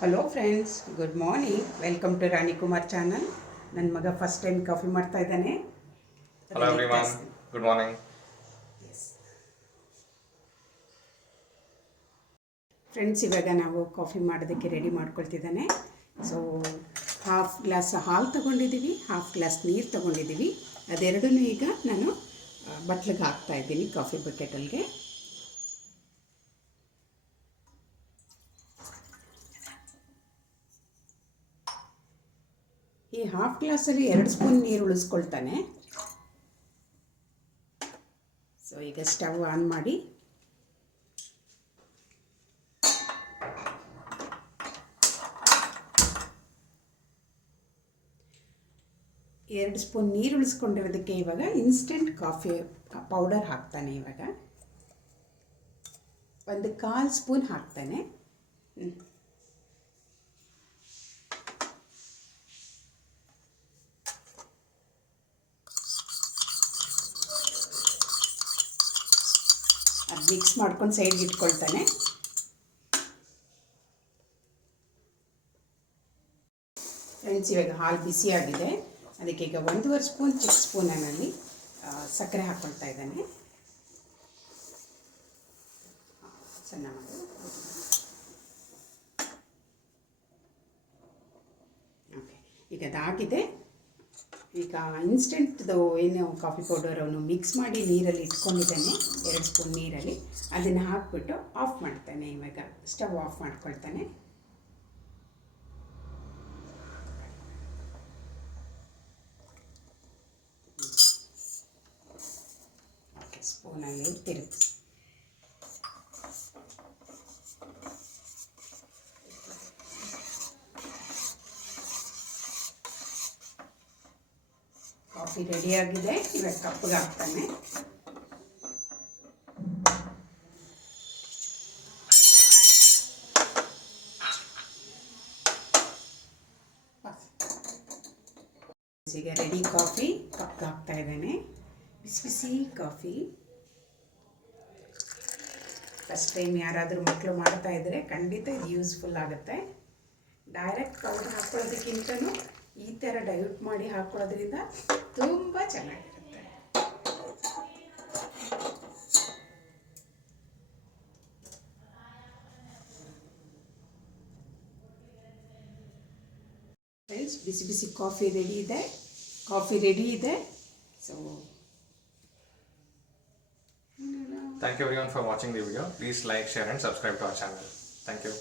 Hello friends, good morning. Welcome to Rani Kumar channel. ನನ್ನ ಮಗ first time coffee ಮಾಡ್ತಾ ಇದ್ದಾನೆ. Hello everyone, good morning. Friends, ಇವಾಗ ನಾವು ಕಾಫಿ ಮಾಡೋದಕ್ಕೆ ರೆಡಿ ಮಾಡ್ಕೊಳ್ತಿದ್ದಾನೆ. ಸೊ ಹಾಫ್ ಗ್ಲಾಸ್ ಹಾಲು ತೊಗೊಂಡಿದ್ದೀವಿ, ಹಾಫ್ ಗ್ಲಾಸ್ ನೀರು ತೊಗೊಂಡಿದ್ದೀವಿ. ಅದೆರಡೂ ಈಗ ನಾನು ಬಟ್ಲಿಗೆ ಹಾಕ್ತಾಯಿದ್ದೀನಿ, ಕಾಫಿ ಬಕೆಟಲ್ಲಿಗೆ. ಈ ಹಾಫ್ ಗ್ಲಾಸಲ್ಲಿ 2 ಸ್ಪೂನ್ ನೀರು ಉಳಿಸ್ಕೊಳ್ತಾನೆ. ಸೊ ಈಗ ಸ್ಟವ್ ಆನ್ ಮಾಡಿ ಎರಡು ಸ್ಪೂನ್ ನೀರು ಉಳಿಸ್ಕೊಂಡಿರೋದಕ್ಕೆ ಇವಾಗ ಇನ್ಸ್ಟೆಂಟ್ ಕಾಫಿ ಪೌಡರ್ ಹಾಕ್ತಾನೆ. ಇವಾಗ ಒಂದು 1/4 ಸ್ಪೂನ್ ಹಾಕ್ತಾನೆ. ಅದು ಮಿಕ್ಸ್ ಮಾಡ್ಕೊಂಡು ಸೈಡ್ಗೆ ಇಟ್ಕೊಳ್ತಾನೆ. ಫ್ರೆಂಡ್ಸ್, ಇವಾಗ ಹಾಲು ಬಿಸಿಯಾಗಿದೆ. ಅದಕ್ಕೆ ಈಗ 1.5 ಸ್ಪೂನ್ ಚಿಕ್ಕ ಸ್ಪೂನಲ್ಲಿ ಸಕ್ಕರೆ ಹಾಕ್ಕೊಳ್ತಾ ಇದ್ದಾನೆ. ಸಣ್ಣ ಮಾಡಿ. ಓಕೆ, ಈಗ ಅದಾಗಿದೆ. ಈಗ ಇನ್ಸ್ಟೆಂಟ್ದು ಏನು ಕಾಫಿ ಪೌಡರ್ ಅವನು ಮಿಕ್ಸ್ ಮಾಡಿ ನೀರಲ್ಲಿ ಇಟ್ಕೊಂಡಿದ್ದಾನೆ, 2 ಸ್ಪೂನ್ ನೀರಲ್ಲಿ. ಅದನ್ನು ಹಾಕ್ಬಿಟ್ಟು ಆಫ್ ಮಾಡ್ತಾನೆ. ಇವಾಗ ಸ್ಟವ್ ಆಫ್ ಮಾಡ್ಕೊಳ್ತಾನೆ. ಓಕೆ, ಸ್ಪೂನಲ್ಲಿ ತಿರುಗಿಸಿ. ಕಾಫಿ ರೆಡಿಯಾಗಿದೆ. ಇವಾಗ ಕಪ್ಪಿಗೆ ಹಾಕ್ತಾನೆ. ಈಗ ರೆಡಿ ಕಾಫಿ ಕಪ್ಗೆ ಹಾಕ್ತಾ ಇದ್ದಾನೆ. ಬಿಸಿ ಬಿಸಿ ಕಾಫಿ. ಫಸ್ಟ್ ಟೈಮ್ ಯಾರಾದರೂ ಮಕ್ಕಳು ಮಾಡ್ತಾ ಇದ್ದರೆ ಖಂಡಿತ ಇದು ಯೂಸ್ಫುಲ್ ಆಗುತ್ತೆ. ಡೈರೆಕ್ಟ್ ಪೌಡರ್ ಹಾಕ್ಕೊಳ್ಳೋದಕ್ಕಿಂತಲೂ ಈ ಥರ ಡೈಲ್ಯೂಟ್ ಮಾಡಿ ಹಾಕ್ಕೊಳ್ಳೋದ್ರಿಂದ ತುಂಬ ಚೆನ್ನಾಗಿರುತ್ತೆ. ಫ್ರೆಂಡ್ಸ್, ಬಿಸಿ ಬಿಸಿ ಕಾಫಿ ರೆಡಿ ಇದೆ. So Thank you everyone for watching the video. Please like, share and subscribe to our channel. Thank you.